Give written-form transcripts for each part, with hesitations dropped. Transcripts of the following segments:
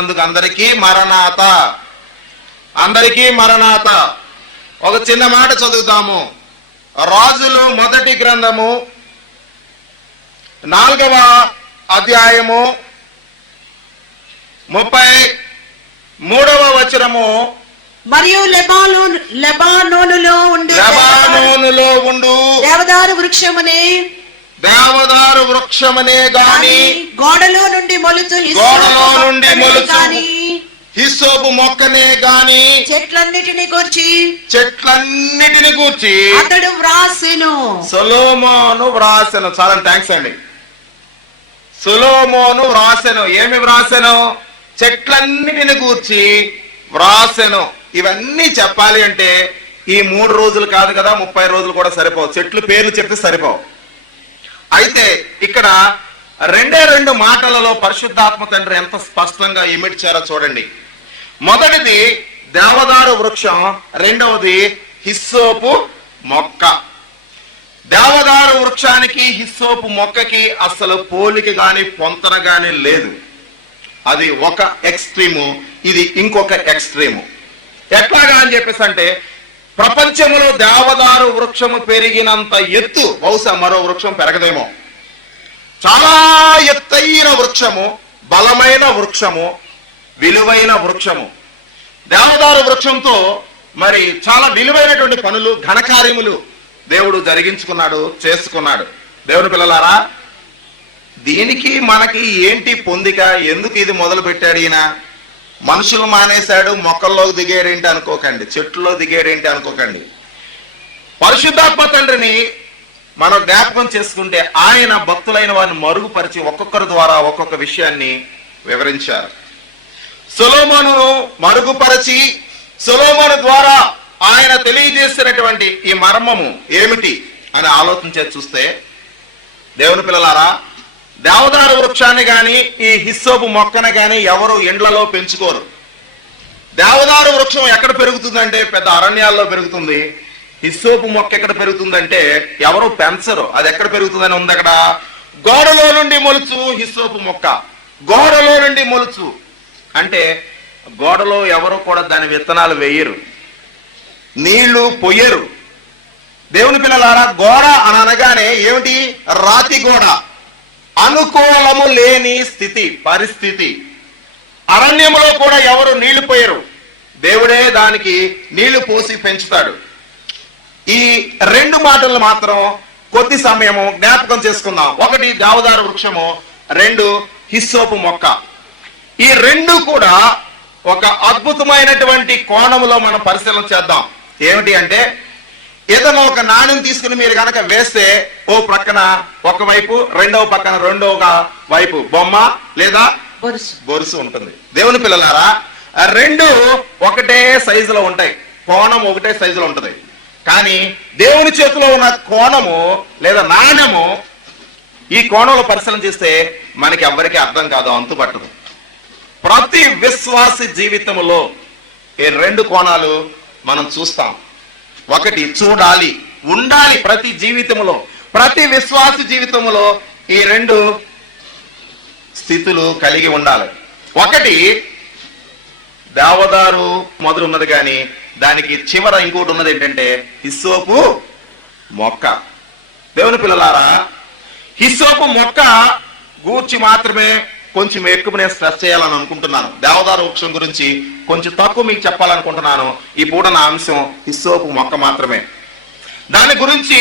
అందుకు అందరికీ మరణాత, అందరికీ మరణాత. ఒక చిన్న మాట చదువుతాము. రాజులు మొదటి గ్రంథము 4వ అధ్యాయము 33వ వచనము. మరియు లెబానోనులో ఉండు దేవదారు వృక్షమునే గాని గోడలో నుండి మొలుచు హిస్సోపు మొక్కనే గాని చెట్లన్నిటిని గూర్చి అతడు వ్రాసెను. సొలొమోను వ్రాసెను. చాలా థ్యాంక్స్ అండి. సొలొమోను వ్రాసెను. ఏమి వ్రాసెను? చెట్లన్నిటిని గూర్చి వ్రాసెను. ఇవన్నీ చెప్పాలి అంటే ఈ 3 రోజులు కాదు కదా, 30 రోజులు కూడా సరిపోవు. చెట్లు పేర్లు చెప్తే సరిపోవు. అయితే ఇక్కడ 2 మాటలలో పరిశుద్ధాత్మ తండ్రి ఎంత స్పష్టంగా ఇమిడ్చారో చూడండి. మొదటిది దేవదారు వృక్షం, రెండవది హిస్సోపు మొక్క. దేవదారు వృక్షానికి హిస్సోపు మొక్కకి అసలు పోలిక గాని పొంతన గాని లేదు. అది ఒక ఎక్స్ట్రీము, ఇది ఇంకొక ఎక్స్ట్రీము. ఎట్లాగా అని చెప్పేసి అంటే, ప్రపంచంలో దేవదారు వృక్షము పెరిగినంత ఎత్తు బహుశా మరో వృక్షం పెరగదేమో. చాలా ఎత్తైన వృక్షము, బలమైన వృక్షము, విలువైన వృక్షము. దేవదారు వృక్షంతో మరి చాలా విలువైనటువంటి పనులు, ఘనకార్యములు దేవుడు జరిగించుకున్నాడు, చేసుకున్నాడు. దేవుని పిల్లలారా, దీనికి మనకి ఏంటి పొందిక? ఎందుకు ఇది మొదలు పెట్టాడు ఈయన? మనుషులు మానేశాడు, మొక్కల్లోకి దిగేరేంటి అనుకోకండి, చెట్లలో దిగేరేంటి అనుకోకండి. పరిశుద్ధాత్మ తండ్రిని మనం జ్ఞాపకం చేసుకుంటే ఆయన భక్తులైన వారిని మరుగుపరిచి ఒక్కొక్కరి ద్వారా ఒక్కొక్క విషయాన్ని వివరించారు. సొలొమోను మరుగుపరిచి సొలొమోను ద్వారా ఆయన తెలియజేసినటువంటి ఈ మర్మము ఏమిటి అని ఆలోచించే చూస్తే, దేవుని పిల్లలారా, దేవదారు వృక్షాన్ని గాని ఈ హిస్సోపు మొక్కను గాని ఎవరు ఇండ్లలో పెంచుకోరు. దేవదారు వృక్షం ఎక్కడ పెరుగుతుందంటే పెద్ద అరణ్యాల్లో పెరుగుతుంది. హిస్సోపు మొక్క ఎక్కడ పెరుగుతుందంటే ఎవరు పెంచరు. అది ఎక్కడ పెరుగుతుందని ఉంది అక్కడ. గోడలో నుండి మొలుచు హిస్సోపు మొక్క. గోడలో నుండి మొలుచు అంటే గోడలో ఎవరు కూడా దాని విత్తనాలు వేయరు, నీళ్లు పొయ్యరు. దేవుని పిల్లలారా, గోడ అని అనగానే ఏమిటి? రాతి గోడ, అనుకూలము లేని స్థితి, పరిస్థితి. అరణ్యములో కూడా ఎవరు నీళ్లు పోయరు, దేవుడే దానికి నీళ్లు పోసి పెంచుతాడు. ఈ 2 మాటలు మాత్రం కొద్ది సమయము జ్ఞాపకం చేసుకుందాం. ఒకటి దేవదారు వృక్షము, 2 హిస్సోపు మొక్క. ఈ 2 కూడా ఒక అద్భుతమైనటువంటి కోణములో మనం పరిశీలన చేద్దాం. ఏమిటి అంటే, ఏదైనా ఒక నాణ్యం తీసుకుని మీరు కనుక వేస్తే ఓ ప్రక్కన ఒకవైపు, రెండవ పక్కన రెండవ వైపు బొమ్మ లేదా బొరుసు ఉంటుంది. దేవుని పిల్లలారా, 2 ఒకటే సైజులో ఉంటాయి, కోణం ఒకటే సైజులో ఉంటుంది. కానీ దేవుని చేతిలో ఉన్న కోణము లేదా నాణ్యము ఈ కోణంలో పరిశీలన చేస్తే మనకి ఎవరికి అర్థం కాదు, అంతుపట్టదు. ప్రతి విశ్వాసి జీవితంలో ఈ 2 కోణాలు మనం చూస్తాం. ఒకటి చూడాలి, ఉండాలి. ప్రతి జీవితంలో, ప్రతి విశ్వాసి జీవితంలో ఈ 2 స్థితులు కలిగి ఉండాలి. ఒకటి దేవదారు మొదలు ఉన్నది, కానీ దానికి చివర ఇంకోటి ఉన్నది ఏంటంటే హిస్సోపు మొక్క. దేవుని పిల్లలారా, హిస్సోపు మొక్క గూర్చి మాత్రమే కొంచెం ఎక్కువ నేను స్ట్రెస్ చేయాలని అనుకుంటున్నాను. దేవదారు వృక్షం గురించి కొంచెం తక్కువ మీకు చెప్పాలనుకుంటున్నాను. ఈ పూట నా అంశం హిస్సోపు మొక్క మాత్రమే. దాని గురించి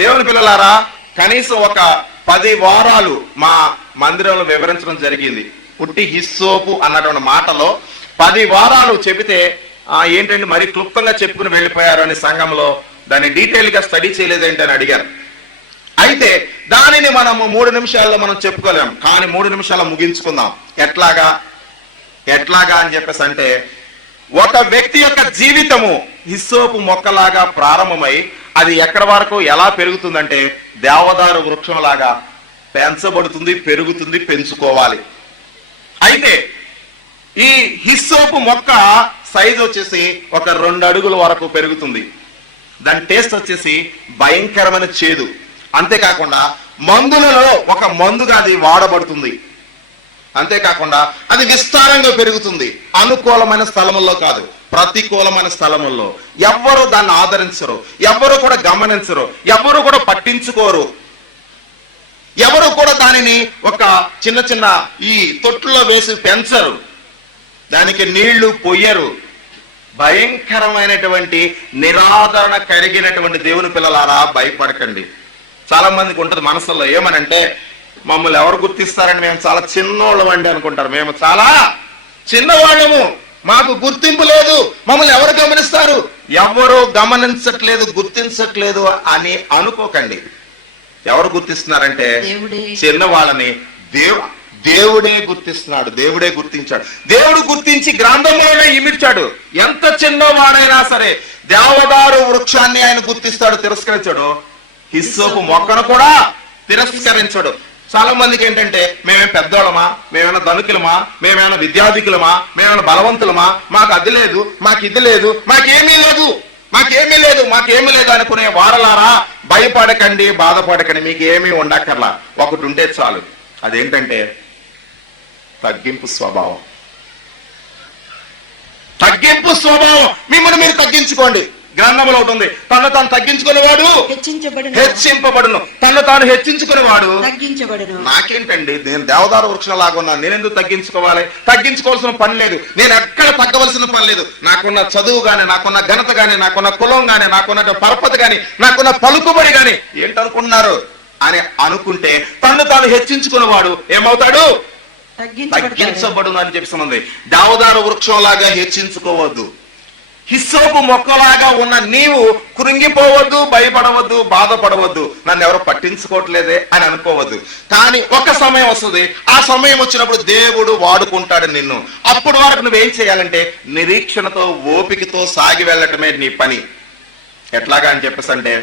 దేవుని పిల్లలారా కనీసం ఒక 10 వారాలు మా మందిరంలో వివరించడం జరిగింది. పుట్టి హిస్సోపు అన్నటువంటి మాటలో 10 వారాలు చెబితే ఏంటంటే మరి క్లుప్తంగా చెప్పుకుని వెళ్ళిపోయారు అని సంఘంలో దాన్ని డీటెయిల్ గా స్టడీ చేయలేదేంటి అని అడిగారు. అయితే దానిని మనము 3 నిమిషాల్లో మనం చెప్పుకోలేము, కానీ 3 నిమిషాలు ముగించుకుందాం. ఎట్లాగా అని చెప్పేసి అంటే, ఒక వ్యక్తి యొక్క జీవితము హిస్సోపు మొక్కలాగా ప్రారంభమై అది ఎక్కడ వరకు ఎలా పెరుగుతుందంటే దేవదారు వృక్షం లాగా పెంచబడుతుంది, పెరుగుతుంది, పెంచుకోవాలి. అయితే ఈ హిస్సోపు మొక్క సైజు వచ్చేసి ఒక 2 అడుగుల వరకు పెరుగుతుంది. దాని టేస్ట్ వచ్చేసి భయంకరమైన చేదు. అంతేకాకుండా మందులలో ఒక మందుగా అది వాడబడుతుంది. అంతేకాకుండా అది విస్తారంగా పెరుగుతుంది. అనుకూలమైన స్థలముల్లో కాదు, ప్రతికూలమైన స్థలముల్లో. ఎవ్వరు దాన్ని ఆదరించరు, ఎవ్వరు కూడా గమనించరు, ఎవ్వరు కూడా పట్టించుకోరు, ఎవరు కూడా దానిని ఒక చిన్న చిన్న ఈ తొట్టులో వేసి పెంచరు, దానికి నీళ్లు పొయ్యరు. భయంకరమైనటువంటి నిరాదరణ కలిగినటువంటి దేవుని పిల్లలారా, భయపడకండి. చాలా మందికి ఉంటుంది మనసులో, ఏమనంటే మమ్మల్ని ఎవరు గుర్తిస్తారని, మేము చాలా చిన్నోళ్ళం అండి అనుకుంటారు. మేము చాలా చిన్నవాళ్ళము, మాకు గుర్తింపు లేదు, మమ్మల్ని ఎవరు గమనిస్తారు? ఎవరు గమనించట్లేదు, గుర్తించట్లేదు అని అనుకోకండి. ఎవరు గుర్తిస్తున్నారంటే చిన్నవాళ్ళని దేవుడే గుర్తిస్తున్నాడు, దేవుడే గుర్తించాడు. దేవుడు గుర్తించి గ్రంథంలోనే ఇమిడ్చాడు. ఎంత చిన్నవాడైనా సరే దేవదారు వృక్షాన్ని ఆయన గుర్తిస్తాడు, తిరస్కరించాడు. హిస్సోపు మొక్కను కూడా తిరస్కరించాడు. చాలా మందికి ఏంటంటే, మేమేం పెద్దోళ్ళమా, మేమైనా ధనుకులమా, మేమైనా విద్యాధికులమా, మేమైనా బలవంతులమా, మాకు అది లేదు, మాకు ఇది లేదు, మాకేమీ లేదు, మాకేమీ లేదు, మాకేమీ లేదు అనుకునే వారలారా, భయపడకండి, బాధపడకండి. మీకు ఏమీ ఉండక్కర్లా, ఒకటి ఉంటే చాలు. అదేంటంటే తగ్గింపు స్వభావం. తగ్గింపు స్వభావం. మిమ్మల్ని మీరు తగ్గించుకోండి. గ్రంథంలో ఉంటుంది, తను తాను తగ్గించుకునేవాడు హెచ్చింపబడును, తను తాను హెచ్చించుకునేవాడు తగ్గించబడును. నాకేంటండి, నేను దేవదారు వృక్షం లాగా ఉన్నాను, నేను ఎందుకు తగ్గించుకోవాలి? తగ్గించుకోవాల్సిన పని లేదు, నేను ఎక్కడ తగ్గవలసిన పని లేదు. నాకున్న చదువు గాని, నాకున్న ఘనత గాని, నాకున్న కులం గాని, నాకున్న పరపతి గాని, నాకున్న పలుకుబడి గాని ఏంటనుకున్నారు అని అనుకుంటే తను తాను హెచ్చించుకునేవాడు ఏమవుతాడు? తగ్గించబడును అని చెప్పిస్తుంది. దేవదారు వృక్షం లాగా హెచ్చించుకోవద్దు. హిస్సోపు మొక్కలాగా ఉన్న నీవు కృంగిపోవద్దు, భయపడవద్దు, బాధపడవద్దు, నన్ను ఎవరు పట్టించుకోవట్లేదే అని అనుకోవద్దు. కానీ ఒక సమయం వస్తుంది, ఆ సమయం వచ్చినప్పుడు దేవుడు వాడుకుంటాడు నిన్ను. అప్పుడు వరకు నువ్వేం చేయాలంటే నిరీక్షణతో, ఓపికతో సాగి వెళ్ళటమే నీ పని. ఎట్లాగా అని చెప్పేసి అంటే,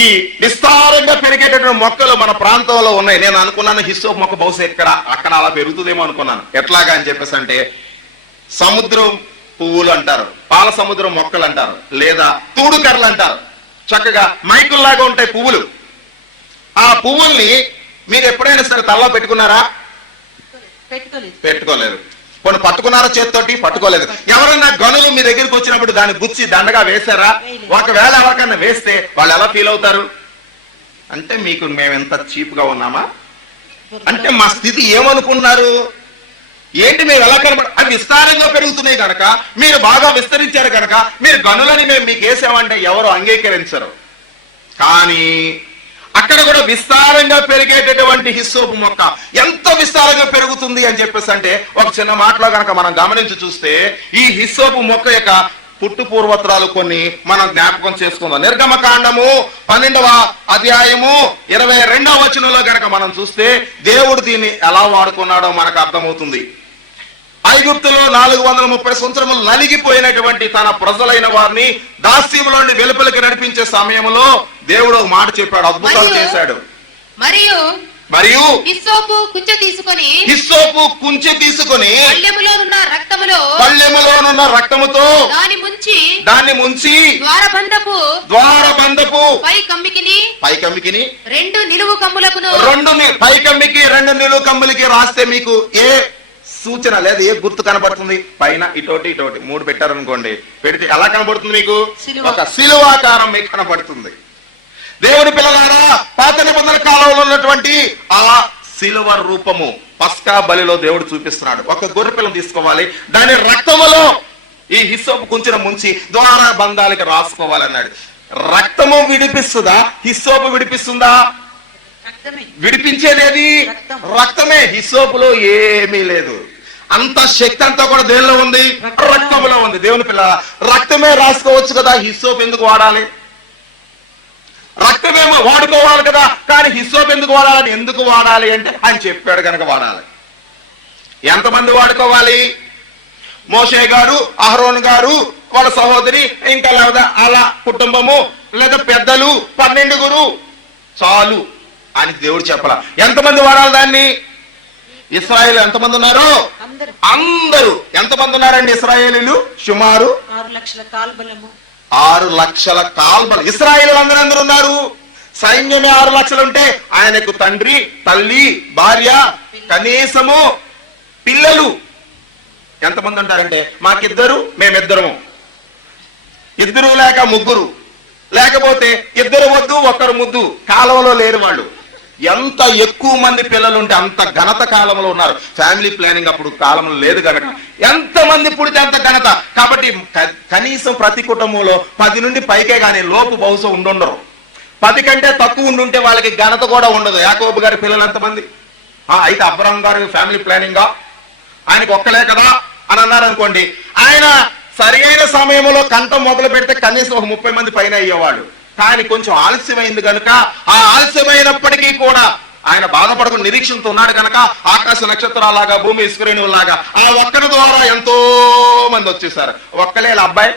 ఈ విస్తారంగా పెరిగేటటువంటి మొక్కలు మన ప్రాంతంలో ఉన్నాయి. నేను అనుకున్నాను హిస్సోపు మొక్క బహుశా అక్కడ అలా పెరుగుతుందేమో అనుకున్నాను. ఎట్లాగా అని చెప్పేసి అంటే, సముద్రం పువ్వులు అంటారు, పాల సముద్రం మొక్కలు అంటారు, లేదా తూడుకర్రలు అంటారు. చక్కగా మైకుల్లాగా ఉంటాయి పువ్వులు. ఆ పువ్వుల్ని మీరు ఎప్పుడైనా సరే తలలో పెట్టుకున్నారా? పెట్టుకోలేదు. కొన్ని పట్టుకున్నారా? చేతితోటి పట్టుకోలేదు. ఎవరైనా గనులు మీ దగ్గరికి వచ్చినప్పుడు దాన్ని గుచ్చి దండగా వేశారా? ఒకవేళ ఎవరికైనా వేస్తే వాళ్ళు ఎలా ఫీల్ అవుతారు అంటే, మీకు మేము ఎంత చీప్ గా ఉన్నామా అంటే, మా స్థితి ఏమనుకున్నారు ఏంటి, మేము ఎలా అవి విస్తారంగా పెరుగుతున్నాయి కనుక, మీరు బాగా విస్తరించారు కనుక మీరు గనులని మేము మీకు వేసామంటే ఎవరు అంగీకరించరు. కానీ అక్కడ కూడా విస్తారంగా పెరిగేటటువంటి హిస్సోపు మొక్క ఎంత విస్తారంగా పెరుగుతుంది అని చెప్పేసి అంటే, ఒక చిన్న మాటలో కనుక మనం గమనించి చూస్తే, ఈ హిస్సోపు మొక్క యొక్క పుట్టు పూర్వత్రాలు కొన్ని మనం జ్ఞాపకం చేసుకుందాం. నిర్గమకాండము 12వ అధ్యాయము 22వ వచనంలో గనక మనం చూస్తే దేవుడు దీన్ని ఎలా వాడుకున్నాడో మనకు అర్థమవుతుంది. ఐగుప్తులో 430 సంవత్సరములు నలిగిపోయినటువంటి తన ప్రజలైన వారిని దాస్యములో నుండి వెలుపలికి నడిపించే సమయంలో దేవుడు ఒక మాట చెప్పాడు, అద్భుతాలు చేశాడు. మరియు హిస్సోపు కుంచె తీసుకొని పళ్ళెములోనున్న రక్తముతో దాన్ని ముంచి ద్వారబంధపు పైకమ్మికిని రెండు నిలువు కమ్ములకి రాస్తే మీకు ఏ సూచన లేదు, ఏ గుర్తు కనబడుతుంది? పైన ఇటోటి ఇటోటి 3 పెట్టారనుకోండి, పెడితే ఎలా కనబడుతుంది? మీకు ఒక శిలువాకారం మీకు కనబడుతుంది. దేవుని పిల్లలారా, పాత నిబంధన కాలంలో ఉన్నటువంటి ఆ శిలువ రూపము పస్కా బలిలో దేవుడు చూపిస్తున్నాడు. ఒక గొర్రె పిల్లను తీసుకోవాలి, దాని రక్తములో ఈ హిస్సోపు కుంచెన ముంచి ద్వార బంధాలకి రాసుకోవాలన్నాడు. రక్తము విడిపిస్తుందా? హిస్సోపు విడిపిస్తుందా? విడిపించేది రక్తమే. హిస్సోపులో ఏమీ లేదు. అంత శక్తి అంతా కూడా దేనిలో ఉంది? రక్తంలో ఉంది. దేవుని పిల్ల, రక్తమే రాసుకోవచ్చు కదా, హిస్సోపు ఎందుకు వాడాలి? రక్తమేమో వాడుకోవాలి కదా, కానీ హిస్సోపు ఎందుకు వాడాలి? ఎందుకు వాడాలి అంటే ఆయన చెప్పాడు కనుక వాడాలి. ఎంతమంది వాడుకోవాలి? మోషే గారు, అహరోన్ గారు, వాళ్ళ సహోదరి, ఇంకా లేదా అలా కుటుంబము, లేదా పెద్దలు 12 చాలు అని దేవుడు చెప్పాల. ఎంతమంది వాడాలి దాన్ని? ఇశ్రాయేలు ఎంతమంది ఉన్నారు? అందరూ. ఎంతమంది ఉన్నారండి ఇశ్రాయేలీలు? సుమారు 6 లక్షల కాల్బలము. 6 లక్షల కాల్బలం. ఇశ్రాయేలు అందరూ ఉన్నారు. సైన్యమే 6 లక్షలు ఉంటే ఆయనకు తండ్రి, తల్లి, భార్య, కనీసము పిల్లలు ఎంతమంది ఉంటారంటే మాకిద్దరు, మేమిద్దరము, ఇద్దరు లేక ముగ్గురు, లేకపోతే ఇద్దరు వద్దు ఒకరు ముద్దు, కాలంలో లేరు వాళ్ళు. ఎంత ఎక్కువ మంది పిల్లలు ఉంటే అంత ఘనత కాలంలో ఉన్నారు. ఫ్యామిలీ ప్లానింగ్ అప్పుడు కాలంలో లేదు కనుక ఎంత మంది పుడితే అంత ఘనత. కాబట్టి కనీసం ప్రతి కుటుంబంలో 10 నుండి పైకే కానీ లోపు బహుశా ఉండుండరు. 10 కంటే తక్కువ ఉండుంటే వాళ్ళకి ఘనత కూడా ఉండదు. యాకోబు గారి పిల్లలు ఎంతమంది? అయితే అబ్రహం గారి ఫ్యామిలీ ప్లానింగా, ఆయనకు ఒక్కలే కదా అని అన్నారు అనుకోండి, ఆయన సరి అయిన సమయంలో కంఠం మొదలు పెడితే కనీసం ఒక 30 మంది పైన అయ్యేవాడు. కానీ కొంచెం ఆలస్యమైంది కనుక ఆ ఆలస్యమైనప్పటికీ కూడా ఆయన బాధపడకుండా నిరీక్షణతో ఉన్నాడు కనుక ఆకాశ నక్షత్రాలాగా, భూమి ఇసుకరేణులాగా ఆ ఒక్కరి ద్వారా ఎంతో మంది వచ్చేసారు. ఒక్కలే వీళ్ళ అబ్బాయి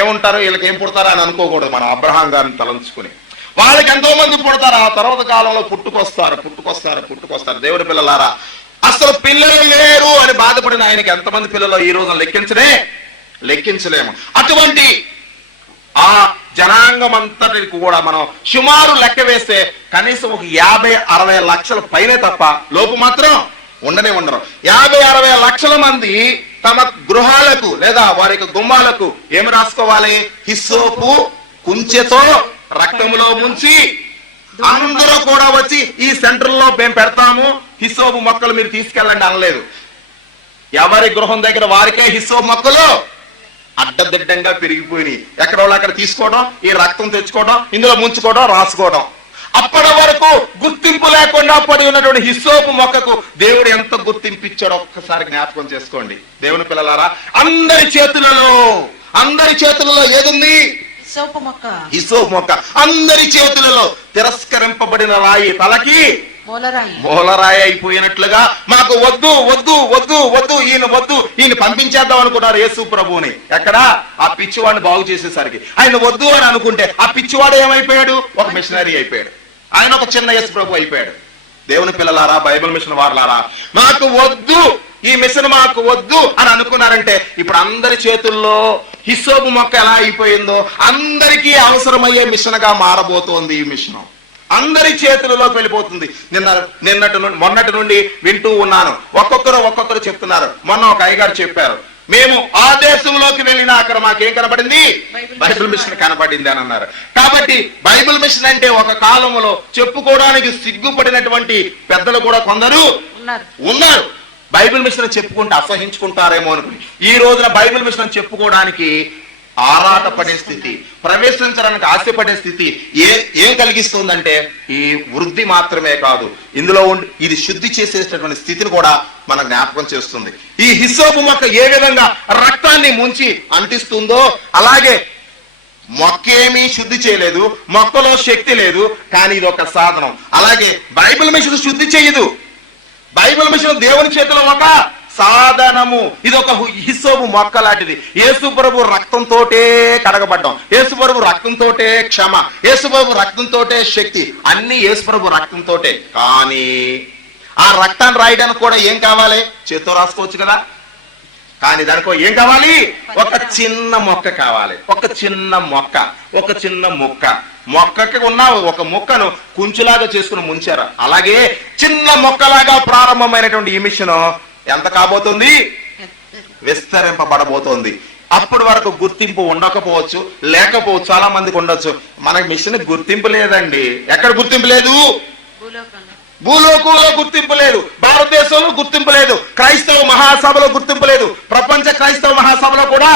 ఏముంటారు, వీళ్ళకి ఏం పుడతారా అని అనుకోకూడదు. మన అబ్రహాం గారిని తలంచుకుని వాళ్ళకి ఎంతో మంది పుడతారు. ఆ తర్వాత కాలంలో పుట్టుకొస్తారు. దేవుడి పిల్లలారా, అసలు పిల్లలు లేరు అని బాధపడిన ఆయనకి ఎంతమంది పిల్లలు ఈ రోజు లెక్కించలేము. అటువంటి ఆ జనాంగం అంతటికి కూడా మనం సుమారు లెక్క వేస్తే కనీసం ఒక 50-60 లక్షల పైనే తప్ప లోపు మాత్రం ఉండరు. 50-60 లక్షల మంది తమ గృహాలకు లేదా వారి గుమ్మాలకు ఏమి రాసుకోవాలి? హిస్సోపు కుంచెతో రక్తములో ముంచి అందరూ కూడా వచ్చి ఈ సెంటర్ లో మేము పెడతాము, హిస్సోపు మొక్కలు మీరు తీసుకెళ్ళండి అనలేదు. ఎవరి గృహం దగ్గర వారికే హిస్సోపు మొక్కలు అడ్డదిడ్డంగా పెరిగిపోయినాయి. ఎక్కడ వాళ్ళు అక్కడ తీసుకోవడం, ఈ రక్తం తెచ్చుకోవడం, ఇందులో ముంచుకోవడం, రాసుకోవడం. అప్పటి వరకు గుర్తింపు లేకుండా పడి ఉన్నటువంటి హిస్సోపు మొక్కకు దేవుడు ఎంత గుర్తింపు ఇచ్చాడో ఒక్కసారి జ్ఞాపకం చేసుకోండి. దేవుని పిల్లలారా, అందరి చేతులలో ఏదుంది? హిస్సోపు మొక్క. అందరి చేతులలో తిరస్కరింపబడిన రాయి తలకి మూలరాయి అయిపోయినట్లుగా మాకు వద్దు ఈయన పంపించేద్దాం అనుకున్నారు యేసు ప్రభువుని. ఎక్కడ? ఆ పిచ్చివాడిని బాగు చేసేసరికి ఆయన వద్దు అని అనుకుంటే ఆ పిచ్చివాడు ఏమైపోయాడు? ఒక మిషనరీ అయిపోయాడు. ఆయన ఒక చిన్న యేసు ప్రభు అయిపోయాడు. దేవుని పిల్లలారా, బైబిల్ మిషన్ వారలారా, మాకు వద్దు, ఈ మిషన్ మాకు వద్దు అని అనుకున్నారంటే ఇప్పుడు అందరి చేతుల్లో హిస్సోపు మొక్క ఎలా అయిపోయిందో అందరికీ అవసరమయ్యే మిషన్ గా మారబోతోంది. ఈ మిషన్ అందరి చేతులలో వెళ్ళిపోతుంది. మొన్నటి నుండి వింటూ ఉన్నాను. ఒక్కొక్కరు చెప్తున్నారు. మొన్న ఒక అయ్యగారు చెప్పారు, మేము ఆ దేశంలోకి వెళ్ళినా అక్కడ మాకేం కనబడింది? బైబిల్ మిషన్ కనబడింది అని అన్నారు. కాబట్టి బైబిల్ మిషన్ అంటే ఒక కాలంలో చెప్పుకోవడానికి సిగ్గుపడినటువంటి పెద్దలు కూడా కొందరు ఉన్నారు. బైబిల్ మిషన్ చెప్పుకుంటే అసహించుకుంటారేమో అనుకుని ఈ రోజున బైబిల్ మిషన్ చెప్పుకోవడానికి ఆరాటపడే స్థితి, ప్రవేశించడానికి ఆశపడే స్థితి ఏం కలిగిస్తుందంటే ఈ వృద్ధి మాత్రమే కాదు, ఇందులో ఇది శుద్ధి చేసేటటువంటి స్థితిని కూడా మన జ్ఞాపకం చేస్తుంది. ఈ హిస్సోపు మొక్క ఏ విధంగా రక్తాన్ని ముంచి అంటిస్తుందో అలాగే మొక్కేమీ శుద్ధి చేయలేదు, మొక్కలో శక్తి లేదు, కానీ ఇది ఒక సాధనం. అలాగే బైబిల్ మిషన్ శుద్ధి చేయదు. బైబిల్ మిషన్ దేవుని చేతిలో ఒక సాధనము. ఇది ఒక హిస్సోపు మొక్క లాంటిది. యేసు ప్రభు రక్తంతోటే కడగబడ్డాం, యేసు ప్రభు రక్తంతోటే క్షమ, యేసు ప్రభు రక్తంతోటే శక్తి, అన్ని యేసు ప్రభు రక్తంతోటే. కానీ ఆ రక్తాన్ని రాయడానికి కూడా ఏం కావాలి? చేత్తో రాసుకోవచ్చు కదా. కానీ దానికో ఏం కావాలి? ఒక చిన్న మొక్క కావాలి. ఒక చిన్న మొక్క. మొక్కకి ఉన్న ఒక మొక్కను కుంచులాగా చేసుకుని ముంచారు. అలాగే చిన్న మొక్కలాగా ప్రారంభమైనటువంటి ఈ మిషన్ ఎంత కాబోతుంది? విస్తరింపబడబోతోంది. అప్పటి వరకు గుర్తింపు ఉండకపోవచ్చు, లేకపోవచ్చు, చాలా మందికి ఉండొచ్చు. మనకి మిషన్ గుర్తింపు లేదండి. ఎక్కడ గుర్తింపు లేదు? భూలోకంలో గుర్తింపు లేదు, భారతదేశంలో గుర్తింపు లేదు, క్రైస్తవ మహాసభలో గుర్తింపు లేదు, ప్రపంచ క్రైస్తవ మహాసభలో కూడా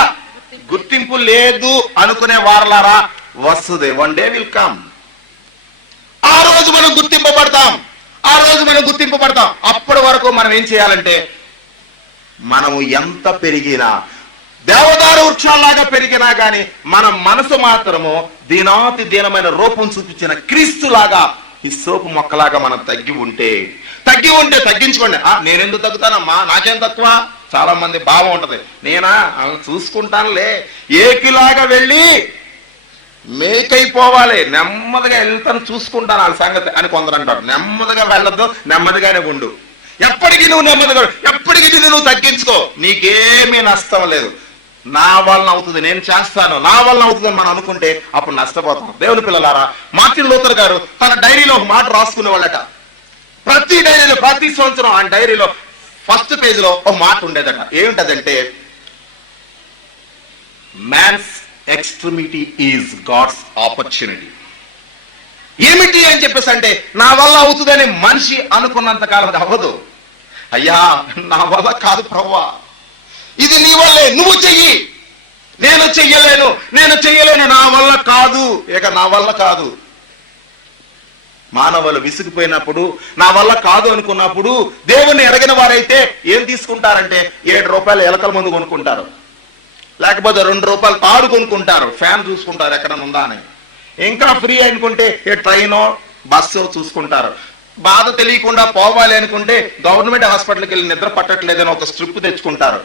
గుర్తింపు లేదు అనుకునే వారలారా, వస్తుంది. One day will come. ఆ రోజు మనం గుర్తింపబడతాం. అప్పటి వరకు మనం ఏం చేయాలంటే, మనము ఎంత పెరిగినా, దేవదారు వృక్షాలాగా పెరిగినా గాని మన మనసు మాత్రము దీనాతి దీనమైన రూపం చూపించిన క్రీస్తులాగా హిస్సోపు మొక్కలాగా మనం తగ్గి ఉంటే తగ్గించుకోండి. నేనెందుకు తగ్గుతానమ్మా, నాకేం తక్కువ? చాలా మంది భావం ఉంటది, నేనా చూసుకుంటానులే, ఏకిలాగా వెళ్ళి మేకైపోవాలి, నెమ్మదిగా వెళ్తాను, చూసుకుంటాను వాళ్ళ సంగతి అని కొందరు అంటారు. నెమ్మదిగా వెళ్ళొద్దు, నెమ్మదిగానే ఉండు. ఎప్పటికీ నువ్వు నెమ్మదిగా, ఎప్పటికీ నువ్వు తగ్గించుకో, నీకేమీ నష్టం లేదు. నా వలన అవుతుంది, నేను చేస్తాను, నా వలన అవుతుంది అని మనం అనుకుంటే అప్పుడు నష్టపోతాం. దేవుని పిల్లలారా, మార్టిన్ లూథర్ గారు తన డైరీలో ఒక మాట రాసుకునేవాళ్ళట. ప్రతి డైరీలో, ప్రతి సంవత్సరం ఆ డైరీలో ఫస్ట్ పేజ్ లో ఒక మాట ఉండేదట. ఏమిటదంటే, man's extremity is God's opportunity. ఏమిటి అని చెప్పేసి అంటే, నా వల్ల అవుతుందని మనిషి అనుకున్నంత కాలం అది అవ్వదు. అయ్యా నా వల్ల కాదు ప్రభువా, ఇది నీ వల్లే, నువ్వు చెయ్యి. నేను చెయ్యలేను, నా వల్ల కాదు, ఇక నా వల్ల కాదు. మానవులు విసిగిపోయినప్పుడు, నా వల్ల కాదు అనుకున్నప్పుడు, దేవుణ్ణి ఎరగిన వారైతే ఏం తీసుకుంటారంటే, 7 రూపాయలు ఎలకల మందు కొనుక్కుంటారు, లేకపోతే 2 రూపాయలు తాడు కొనుక్కుంటారు, ఫ్యాన్ చూసుకుంటారు ఎక్కడ ఉందా అని. ఇంకా ఫ్రీ అనుకుంటే ట్రైనో బస్సో చూసుకుంటారు. బాధ తెలియకుండా పోవాలి అనుకుంటే గవర్నమెంట్ హాస్పిటల్కి వెళ్ళి నిద్ర పట్టట్లేదని ఒక స్ట్రిప్ తెచ్చుకుంటారు.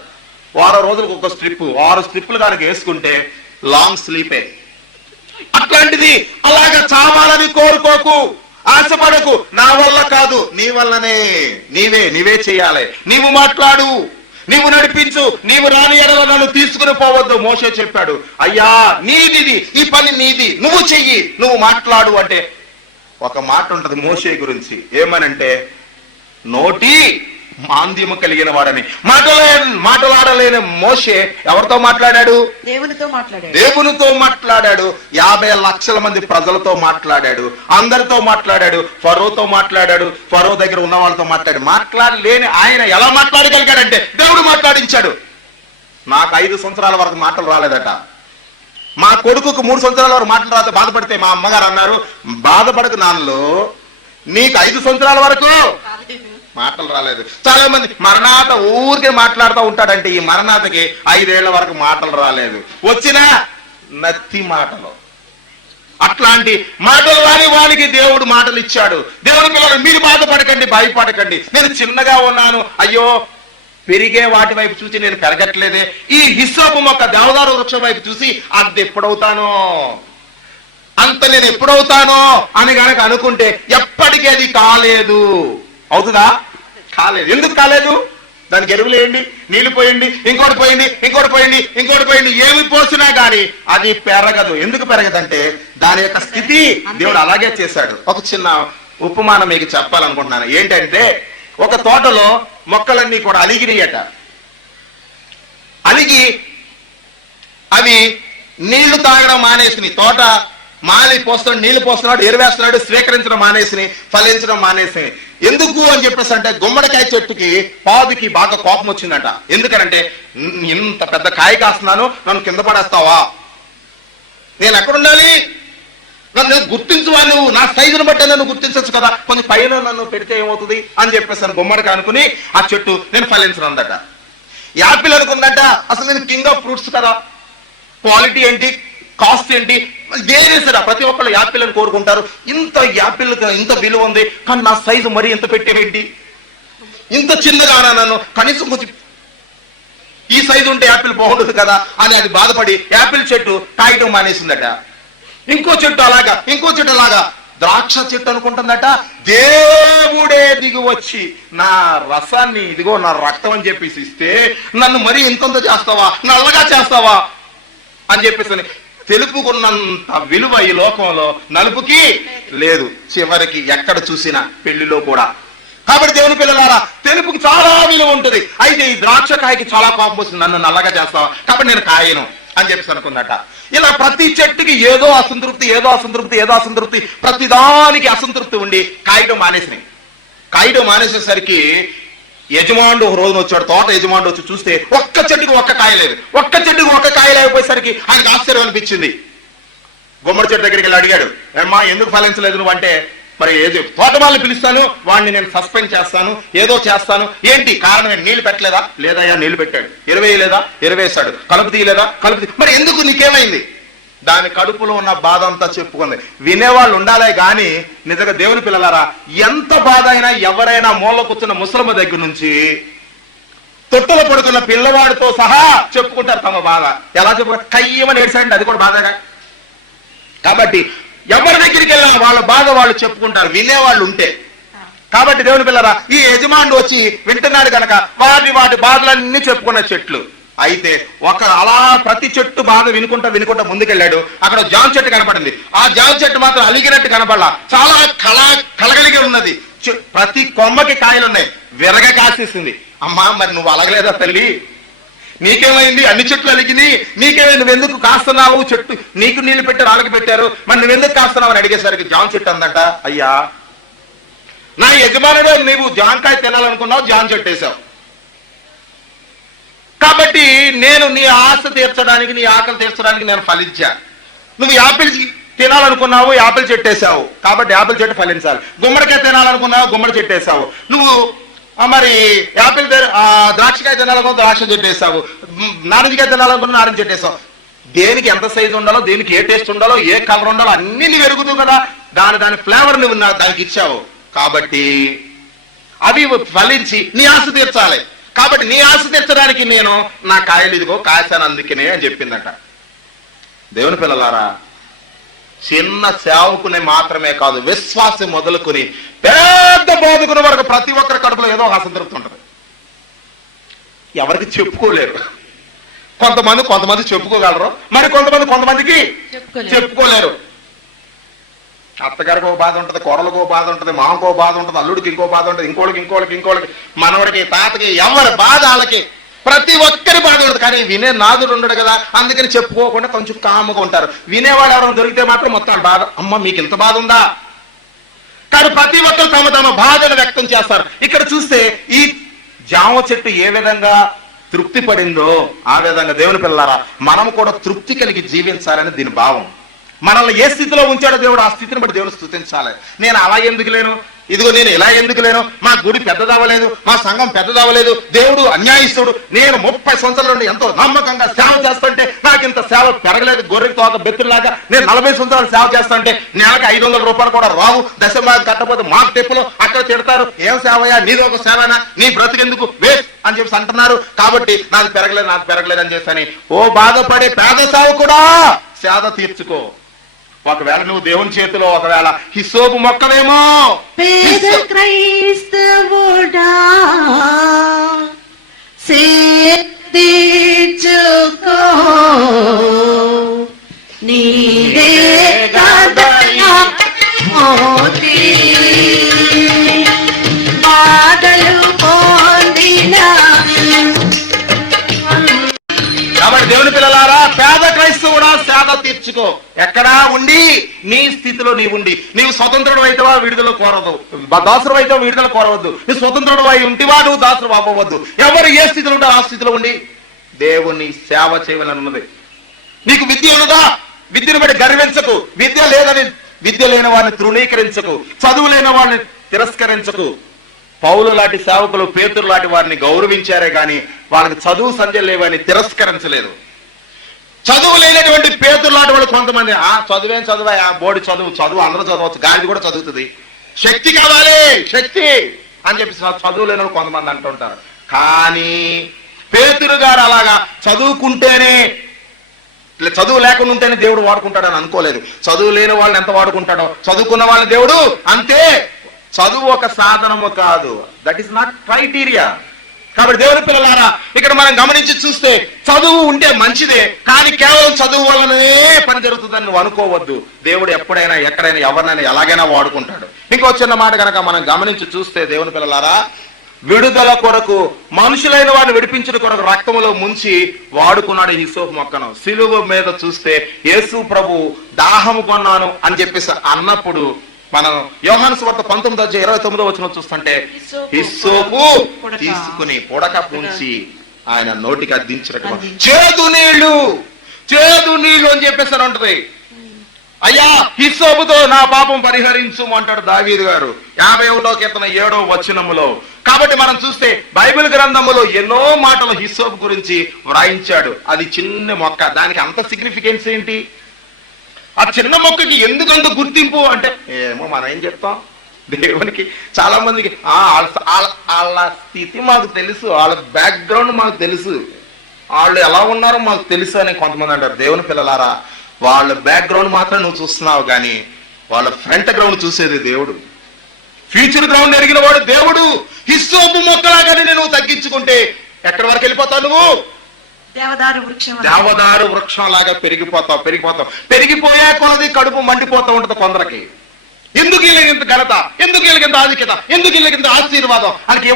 6 రోజులకు ఒక స్ట్రిప్, 6 స్ట్రిప్లు కనుక వేసుకుంటే లాంగ్ స్లీపే. అట్లాంటిది అలాగా చావాలని కోరుకోకు, ఆశపడకు. నా వల్ల కాదు, నీ వల్లనే, నీవే చేయాలి. నీవు మాట్లాడు, నీవు నడిపించు, నీవు రాని ఎడల నన్ను తీసుకుని పోవద్దు. మోషే చెప్పాడు, అయ్యా నీది, ఈ పని నీది, నువ్వు చెయ్యి, నువ్వు మాట్లాడు అంటే. ఒక మాట ఉంటది మోషే గురించి, ఏమనంటే, నోటి మాంద్యము కలిగిన వాడని. మాట్లాడలేని మోషే ఎవరితో మాట్లాడాడు? దేవునితో మాట్లాడాడు. 50 లక్షల మంది ప్రజలతో మాట్లాడాడు, అందరితో మాట్లాడాడు, ఫరోతో మాట్లాడాడు, ఫరో దగ్గర ఉన్న వాళ్ళతో మాట్లాడలేని ఆయన ఎలా మాట్లాడగలిగాడంటే దేవుడు మాట్లాడించాడు. నాకు 5 సంవత్సరాల వరకు మాటలు రాలేదట. మా కొడుకుకు 3 సంవత్సరాల వరకు మాటలు రాత బాధపడితే మా అమ్మగారు అన్నారు, బాధపడకు నాన్నలో, నీకు 5 సంవత్సరాల వరకు మాటలు రాలేదు. చాలా మంది మరణాత ఊరికే మాట్లాడుతూ ఉంటాడంటే, ఈ మరణాతకి 5 ఏళ్ల వరకు మాటలు రాలేదు, వచ్చినా నత్తి మాటలు. అట్లాంటి మాటలు రాని వానికి దేవుడు మాటలు ఇచ్చాడు. దేవుడి పిల్లలు, మీరు బాధపడకండి, భయపడకండి, నేను చిన్నగా ఉన్నాను, అయ్యో పెరిగే వాటి వైపు చూసి నేను పెరగట్లేదే, ఈ హిస్సోపు మొక్క దేవదారు వృక్షం వైపు చూసి అది ఎప్పుడవుతానో, అంత నేను ఎప్పుడవుతానో అని కనుక అనుకుంటే ఎప్పటికీ అది కాలేదు. అవుతుందా? కాలేదు. ఎందుకు కాలేదు? దానికి ఎరువులు వేయండి, నీళ్లు పోయండి, ఇంకోటి పోయండి, ఏమి పోసినా గాని అది పెరగదు. ఎందుకు పెరగదంటే దాని యొక్క స్థితి దేవుడు అలాగే చేశాడు. ఒక చిన్న ఉపమానం మీకు చెప్పాలనుకుంటున్నాను. ఏంటంటే, ఒక తోటలో మొక్కలన్నీ కూడా అలిగినాయట. అలిగి అవి నీళ్లు తాగడం మానేసినాయి. తోట మాలి పోస్తున్నాడు, నీళ్లు పోస్తున్నాడు, ఎరువేస్తున్నాడు, స్వీకరించడం మానేసినాయి, ఫలించడం మానేసినాయి. ఎందుకు అని చెప్పేసి అంటే, గుమ్మడికాయ చెట్టుకి పాదుకి బాగా కోపం వచ్చిందట. ఎందుకనంటే, ఇంత పెద్ద కాయ కాస్తున్నాను, నన్ను కింద పడేస్తావా, నేను ఎక్కడుండాలి, నన్ను గుర్తించువా, నువ్వు నా సైజును బట్టి నన్ను గుర్తించవచ్చు కదా, కొంచెం పైన నన్ను పెడితే ఏమవుతుంది అని చెప్పేసి గుమ్మడికాయ అనుకుని ఆ చెట్టు నేను ఫలించనుందట. యాపిల్ అనుకుందట, అసలు నేను కింగ్ ఆఫ్ ఫ్రూట్స్ కదా, క్వాలిటీ ఏంటి, కాస్ట్ ఏంటి, దేని సరే ప్రతి ఒక్కళ్ళు యాపిల్ అని కోరుకుంటారు. ఇంత యాపిల్ ఇంత విలువ ఉంది, కానీ నా సైజు మరీ ఇంత పెట్టేవేంటి, ఇంత చిన్నగా నన్ను కనీసం కొంచెం ఈ సైజు ఉంటే యాపిల్ బాగుంటుంది కదా అని అది బాధపడి యాపిల్ చెట్టు కాయటం మానేసిందట. ఇంకో చెట్టు అలాగా ద్రాక్ష చెట్టు అనుకుంటుందట, దేవుడే దిగి వచ్చి నా రసాన్ని, ఇదిగో నా రక్తం అని చెప్పేసి ఇస్తే నన్ను మరీ ఇంతంత చేస్తావా, నల్లగా చేస్తావా అని చెప్పేసి తెలుపుకున్నంత విలువ ఈ లోకంలో నలుపుకి లేదు. చివరికి ఎక్కడ చూసినా పెళ్లిలో కూడా. కాబట్టి దేవుని పిల్లలారా, తెలుపుకి చాలా విలువ ఉంటుంది. అయితే ఈ ద్రాక్ష కాయకి చాలా కోపం వస్తుంది, నన్ను నల్లగా చేస్తావా, కాబట్టి నేను కాయను అని చెప్పేసి అనుకుందట. ఇలా ప్రతి చెట్టుకి ఏదో అసంతృప్తి, ప్రతిదానికి అసంతృప్తి ఉండి కాయడం మానేసేసరికి యజమానుడు ఒక రోజున వచ్చాడు. తోట యజమానుడు వచ్చి చూస్తే ఒక్క చెట్టుకు ఒక్క కాయ లేకపోయేసరికి ఆయనకు ఆశ్చర్యం అనిపించింది. గుమ్మడి చెట్టు దగ్గరికి వెళ్ళి అడిగాడు, ఏమ్మా ఎందుకు ఫలించలేదు నువ్వు అంటే, మరి తోట వాళ్ళని పిలుస్తాను, వాడిని నేను సస్పెండ్ చేస్తాను, ఏదో చేస్తాను, ఏంటి కారణం ఏంటి, నీళ్లు పెట్టలేదా, లేదయ్యా నీళ్లు పెట్టాడు, ఎరువేయలేదా, ఎరువేశాడు, కలుపు తీయలేదా, మరి ఎందుకు నీకేమైంది, దాని కడుపులో ఉన్న బాధ అంతా చెప్పుకుంది. వినేవాళ్ళు ఉండాలే గాని నిజంగా దేవుని పిల్లలారా, ఎంత బాధ అయినా ఎవరైనా మూల కూర్చున్న ముసలమ్మ దగ్గర నుంచి తొట్టులో పడుకున్న పిల్లవాడితో సహా చెప్పుకుంటారు తమ బాధ. ఎలా చెప్పుకుంటారు? కయ్యమని ఏడ్చాడంటే అది కూడా బాధగా. కాబట్టి ఎవరి దగ్గరికి వెళ్ళినా వాళ్ళ బాధ వాళ్ళు చెప్పుకుంటారు, వినేవాళ్ళు ఉంటే. కాబట్టి దేవుని పిల్లరా, ఈ యజమానుడు వచ్చి వింటున్నాడు కనుక వాటి బాధలన్నీ చెప్పుకున్న చెట్లు. అయితే ఒక అలా ప్రతి చెట్టు బాగా వినుకుంటా ముందుకెళ్ళాడు. అక్కడ జామ చెట్టు కనపడింది. ఆ జామ చెట్టు మాత్రం అలిగినట్టు కనపడలా, చాలా కలగలిగి ఉన్నది. ప్రతి కొమ్మకి కాయలు ఉన్నాయి, విరగ కాసేసింది. అమ్మా మరి నువ్వు అలగలేదా తల్లి? నీకేమైంది? అన్ని చెట్లు అలిగినాయి, నీకేమైంది? నువ్వెందుకు కాస్తున్నావు? చెట్టు నీకు నీళ్లు పెట్టి వాళ్ళకి పెట్టారు, మరి నువ్వెందుకు కాస్తున్నావు అని అడిగేసరికి జామ చెట్టు అందట, అయ్యా నా యజమానుడు నీవు జామకాయ తినాలనుకున్నావు, జామ చెట్టు వేసావు. కాబట్టి నేను నీ ఆశ తీర్చడానికి, నీ ఆకలి తీర్చడానికి నేను ఫలించా. నువ్వు యాపిల్ తినాలనుకున్నావు, యాపిల్ చెట్టు వేసావు, కాబట్టి యాపిల్ చెట్టు ఫలించాలి. గుమ్మడికాయ తినాలనుకున్నావు, గుమ్మడి చెట్టు వేసావు. నువ్వు మరి యాపిల్ ద్రాక్షకాయ తినాలనుకున్నావు, ద్రాక్ష చెట్టు వేసావు. నారింజకాయ తినాలనుకున్నా, నారింజ చెట్టు వేసావు. దేనికి ఎంత సైజు ఉండాలో, దేనికి ఏ టేస్ట్ ఉండాలో, ఏ కలర్ ఉండాలో అన్ని నువ్వు ఎరుగుతావు కదా. దాని ఫ్లేవర్ నువ్వు దానికి ఇచ్చావు. కాబట్టి అవి ఫలించి నీ ఆశ తీర్చాలి. కాబట్టి నీ ఆశ తీర్చడానికి నేను నా కాయలు ఇదిగో కాశాను అందుకనే అని చెప్పిందట. దేవుని పిల్లలారా, చిన్న సేవకుని మాత్రమే కాదు, విశ్వాసం మొదలుకొని పెద్ద బోధకుని వరకు ప్రతి ఒక్కరి కడుపులో ఏదో ఒక అసంతృప్తి ఉంటుంది. ఎవరికి చెప్పుకోలేరు. కొంతమంది చెప్పుకోగలరు, మరి కొంతమందికి చెప్పుకోలేరు. అత్తగారికి ఒక బాధ ఉంటుంది, కోడలకు ఒక బాధ ఉంటుంది, మామకో బాధ ఉంటుంది, అల్లుడికి ఇంకో బాధ ఉంటుంది, ఇంకోళ్ళకి మనవడికి, తాతకి, ఎవరి బాధ వాళ్ళకి, ప్రతి ఒక్కరి బాధ ఉంటుంది. కానీ వినే నాదుడు ఉండడు కదా, అందుకని చెప్పుకోకుండా కొంచెం కాముగా ఉంటారు. వినేవాడు ఎవరైనా దొరికితే మాత్రం మొత్తం బాధ, అమ్మ మీకు ఇంత బాధ ఉందా? కానీ ప్రతి ఒక్కరు తమ బాధను వ్యక్తం చేస్తారు. ఇక్కడ చూస్తే ఈ జామ చెట్టు ఏ విధంగా తృప్తి పడిందో ఆ విధంగా దేవుని పిల్లలారా మనం కూడా తృప్తి కలిగి జీవించాలని దీని భావం. మనల్ని ఏ స్థితిలో ఉంచాడో దేవుడు ఆ స్థితిని బట్టి దేవుడు స్తుతించాలి. నేను అలా ఎందుకు లేను, ఇదిగో నేను ఇలా ఎందుకు లేను, మా గుడి పెద్దదవ్వలేదు, మా సంఘం పెద్దదవ్వలేదు, దేవుడు అన్యాయిస్తుడు, నేను 30 సంవత్సరాల నుండి ఎంతో నమ్మకంగా సేవ చేస్తుంటే నాకు ఇంత సేవ పెరగలేదు, గొర్రెకి తోక బెత్తులాగా నేను 40 సంవత్సరాలు సేవ చేస్తుంటే నెలకు 500 రూపాయలు కూడా రావు, దశమాగం కట్టకపోతే మాకు టెప్పులు అక్కడ తిడతారు, ఏం సేవయా నీది ఒక సేవనా, నీ బ్రతికెందుకు వేస్ట్ అని చెప్పి అంటున్నారు. కాబట్టి నాకు పెరగలేదు అని చేస్తాని ఓ బాధపడే పేద సేవకుడా సేద తీర్చుకో. ఒకవేళ నువ్వు దేవుని చేతిలో ఒకవేళ హిస్సోపు మొక్కవేమో, పేద క్రైస్తవుడా తీర్చుకో, నీదే మోతి బాధలు పొందిన. కాబట్టి దేవుని పిల్లలారా పేద క్రైస్తవుడా సేద తీర్చుకో. ఎక్కడా ఉండి నీ స్థితిలో నీవుండి, నీవు స్వతంత్రుడు అయితేవా విడుదల కోరదు, దాసుడు అయితే విడుదల కోరవద్దు. నువ్వు స్వతంత్రుడు అయి ఉంటివా నువ్వు దాసుడు అవ్వవద్దు. ఎవరు ఏ స్థితిలో ఉంటారో ఆ స్థితిలో ఉండి దేవుని సేవ చేయాలన్నది. నీకు విద్య ఉన్నదా, విద్యను బట్టి గర్వించకు. విద్య లేని వారిని తృణీకరించకు, చదువు లేని వారిని తిరస్కరించకు. పౌలు లాంటి సేవకులు, పేతురు లాంటి వారిని గౌరవించారే గాని వాళ్ళకి చదువు సంధ్యలు లేవని తిరస్కరించలేదు. చదువు లేనటువంటి పేతురు లాంటి వాళ్ళు కొంతమంది చదువేం చదువా, బోడి చదువు అందరూ చదవచ్చు, గాడిది కూడా చదువుతుంది, శక్తి కావాలి శక్తి అని చెప్పి చదువు లేని వాళ్ళు కొంతమంది అంటుంటారు. కానీ పేతురు గారు అలాగా చదువుకుంటేనే, చదువు లేకుండా ఉంటేనే దేవుడు వాడుకుంటాడని అనుకోలేదు. చదువు లేని వాళ్ళని ఎంత వాడుకుంటాడో చదువుకున్న వాళ్ళని దేవుడు అంతే. చదువు ఒక సాధనము కాదు, దట్ ఈస్ నాట్ క్రైటీరియా. కాబట్టి దేవుని పిల్లలారా ఇక్కడ మనం గమనించి చూస్తే చదువు ఉంటే మంచిదే, కానీ కేవలం చదువు వల్లనే పని జరుగుతుందని నువ్వు అనుకోవద్దు. దేవుడు ఎప్పుడైనా ఎక్కడైనా ఎవరినైనా ఎలాగైనా వాడుకుంటాడు. ఇంకో చిన్న మాట కనుక మనం గమనించి చూస్తే దేవుని పిల్లలారా విడుదల కొరకు, మనుషులైన వారిని విడిపించిన కొరకు రక్తములో ముంచి వాడుకున్నాడు ఈ హిస్సోపు మొక్కను. సిలువ మీద చూస్తే యేసు ప్రభు దాహము కొన్నాను అని చెప్పేసి అన్నప్పుడు మనం యోహాను సువార్త 19:29 చూస్తుంటే హిస్సోపు తీసుకుని పొడక పూంచి ఆయన నోటికి అద్దించినట్టు చేదు నీళ్లు అని చెప్పేసి ఉంటది. అయ్యా హిస్సోపుతో నా పాపం పరిహరించు అంటాడు దావీదు గారు 51వ కీర్తన 7వ వచనములో. కాబట్టి మనం చూస్తే బైబిల్ గ్రంథములో ఎన్నో మాటలు హిస్సోపు గురించి వ్రాయించాడు. అది చిన్న మొక్క, దానికి అంత సిగ్నిఫికెన్స్ ఏంటి? ఆ చిన్న మొక్కకి ఎందుకంత గుర్తింపు అంటే ఏమో మనం ఏం చెప్తాం. దేవునికి చాలా మందికి వాళ్ళ స్థితి మాకు తెలుసు, వాళ్ళ బ్యాక్గ్రౌండ్ మాకు తెలుసు, వాళ్ళు ఎలా ఉన్నారో మాకు తెలుసు అని కొంతమంది అంటారు. దేవుని పిల్లలారా వాళ్ళ బ్యాక్గ్రౌండ్ మాత్రం నువ్వు చూస్తున్నావు, కానీ వాళ్ళ ఫ్రంట్ గ్రౌండ్ చూసేది దేవుడు. ఫ్యూచర్ గ్రౌండ్ ఎరిగిన వాడు దేవుడు. హిస్సోపు మొక్కలాగానే నువ్వు తగ్గించుకుంటే ఎక్కడి వరకు వెళ్ళిపోతావు? నువ్వు దేవదారు వృక్షం దేవదారు వృక్షం లాగా పెరిగిపోతాం పెరిగిపోయే కొలది కడుపు మండిపోతూ ఉంటది కొందరికి. ఎందుకు వీళ్ళకింత ఘనత, ఎందుకు వీళ్ళకింత ఆధిక్యత, ఎందుకు వీళ్ళకింత ఆశీర్వాదం? ఆయనకి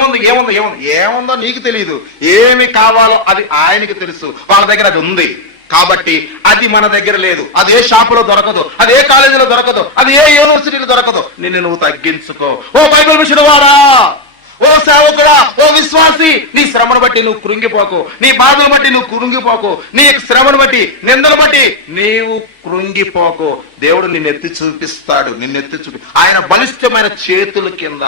ఏముందో నీకు తెలియదు. ఏమి కావాలో అది ఆయనకి తెలుసు. వాళ్ళ దగ్గర అది ఉంది కాబట్టి అది మన దగ్గర లేదు. అది ఏ షాపులో దొరకదు, అది ఏ కాలేజీలో దొరకదు, అది ఏ యూనివర్సిటీలో దొరకదు. నిన్ను నువ్వు తగ్గించుకో. ఓ బైబిల్ మిషన్ వారా, ఓ సేవకుడా, ఓ విశ్వాసి, నీ శ్రమను బట్టి నువ్వు కృంగిపోకు, నీ బాధను బట్టి నువ్వు కృంగిపోకు, నీ శ్రమను బట్టి, నిందను బట్టి నీవు కృంగిపోకు. దేవుడు నిన్నెత్తి చూపిస్తాడు. ఆయన బలిష్టమైన చేతుల కింద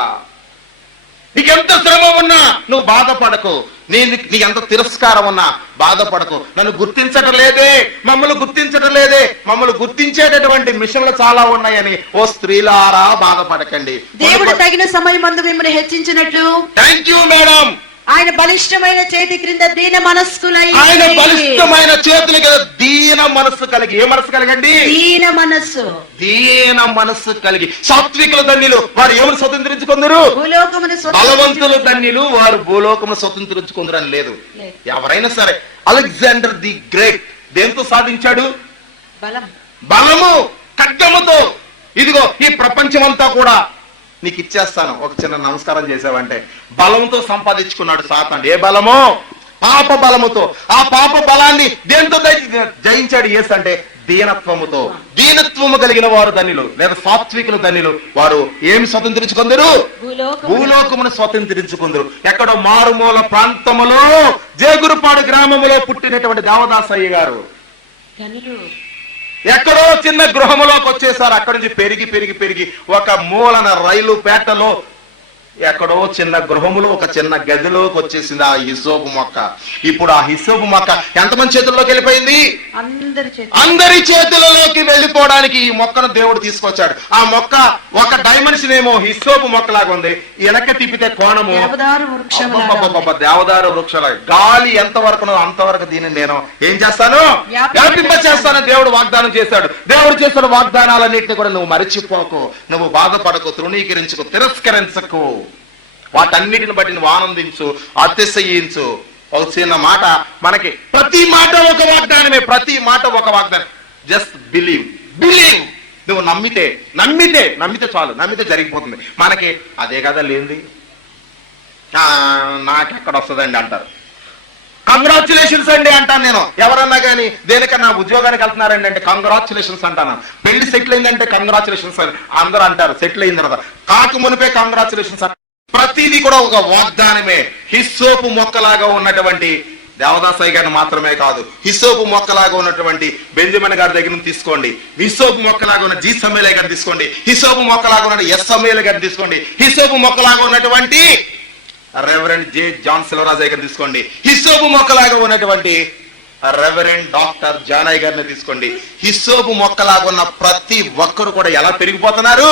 నీకెంత శ్రమ ఉన్నా నువ్వు బాధపడకు. నీ ఎంత తిరస్కారం ఉన్నా బాధపడకు. నన్ను గుర్తించటం లేదే, మమ్మల్ని గుర్తించటం లేదే, మమ్మల్ని గుర్తించేటటువంటి మిషన్లు చాలా ఉన్నాయని ఓ స్త్రీలారా బాధపడకండి. దేవుడు తగిన సమయమందు మిమ్మల్ని హెచ్చించినట్లు. Thank you madam. ఆయన బలిష్టమైన చేతి క్రింద దీన మనస్కులై, ఆయన బలిష్టమైన చేతుల కింద దీన మనస్సు కలిగి. ఏ మనస్సు కలిగండి? దీన మనస్సు కలిగి. సాత్వికుల ధన్యులు, వారు ఏమని స్వతంత్రించుకుందరు? బలవంతుల ధన్యులు, వారు భూలోకమును స్వతంత్రించుకుందరు అని లేదు. ఎవరైనా సరే, అలెగ్జాండర్ ది గ్రేట్ దేంతో సాధించాడు? బలము, ఖడ్గముతో. ఇదిగో ఈ ప్రపంచం అంతా కూడా నీకు ఇచ్చేస్తాను, ఒక చిన్న నమస్కారం చేసావంటే. బలంతో సంపాదించుకున్నాడు సాతాను. ఏ బలమో? పాప బలముతో. ఆ పాప బలాన్ని దేంతో జయించాడు యేసు అంటే? దీనత్వముతో. దీనత్వము కలిగిన వారు ధన్యులు, లేదా సాత్వికులు ధన్యులు. వారు ఏమి స్వతంత్రించుకుందరు? భూలోకమును స్వతంత్రించుకుందరు. ఎక్కడో మారుమూల ప్రాంతములో జేగురుపాడు గ్రామములో పుట్టినటువంటి దేవదాసయ్య గారు ఎక్కడో చిన్న గృహములోకి వచ్చేసారు. అక్కడి నుంచి పెరిగి ఒక మూలన రైలు పేటలో ఎక్కడో చిన్న గృహములో ఒక చిన్న గదిలోకి వచ్చేసింది ఆ హిస్సోపు మొక్క. ఇప్పుడు ఆ హిస్సోపు మొక్క ఎంతమంది చేతుల్లోకి వెళ్ళిపోయింది? అందరి చేతులలోకి వెళ్ళిపోవడానికి ఈ మొక్కను దేవుడు తీసుకొచ్చాడు. ఆ మొక్క ఒక డైమెన్షన్ ఏమో హిస్సోపు మొక్కలాగా ఉంది, వెనక్కి తిప్పితే కోణము దేవదారు వృక్షాలు. గాలి ఎంత వరకునో అంతవరకు దీన్ని నేను ఏం చేస్తాను? వ్యాపింప చేస్తాను. దేవుడు వాగ్దానం చేశాడు. దేవుడు చేస్తున్న వాగ్దానాలన్నింటినీ కూడా నువ్వు మరిచిపోకు, నువ్వు బాధపడకు, తృణీకరించుకు, తిరస్కరించకు. వాటన్నిటిని బట్టి నువ్వు ఆనందించు, అతిశయించు. ఒక చిన్న మాట, మనకి ప్రతి మాట ఒక వాగ్దానమే, ప్రతి మాట ఒక వాగ్దానం. Just believe. నువ్వు నమ్మితే చాలు, నమ్మితే జరిగిపోతుంది. మనకి అదే కదా లేనిది, నాకెక్కడ వస్తుందండి అంటారు. కంగ్రాచులేషన్స్ అండి అంటాను నేను. ఎవరన్నా కానీ దేనికన్నా ఉద్యోగానికి వెళ్తున్నారండి అంటే కంగ్రాచులేషన్స్ అంటాను. పెళ్లి సెటిల్ అయిందంటే కంగ్రాచులేషన్స్ అని అందరూ అంటారు. సెటిల్ అయిన తర్వాత కాకు మునిపే కంగ్రాచులేషన్స్. ప్రతిదీ కూడా ఒక వాగ్దానమే. హిస్సోపు మొక్కలాగా ఉన్నటువంటి దేవదాసయ్య గారిని మాత్రమే కాదు, హిస్సోపు మొక్కలాగా ఉన్నటువంటి బెంజమిన్ గారి దగ్గర నుంచి తీసుకోండి, హిస్సోపు మొక్కలాగా ఉన్న జీ సమేలయ్య గారిని తీసుకోండి, హిస్సోపు మొక్కలాగా ఉన్న ఎస్ సమేలయ్య గారిని తీసుకోండి, హిస్సోపు మొక్కలాగా ఉన్నటువంటి రెవరెండ్ జే జాన్ సిల్వరాజయ్య గారిని తీసుకోండి, హిస్సోపు మొక్కలాగా ఉన్నటువంటి రెవరెండ్ డాక్టర్ జానయ్య గారిని తీసుకోండి. హిస్సోపు మొక్కలాగా ఉన్న ప్రతి ఒక్కరు కూడా ఎలా పెరిగిపోతున్నారు?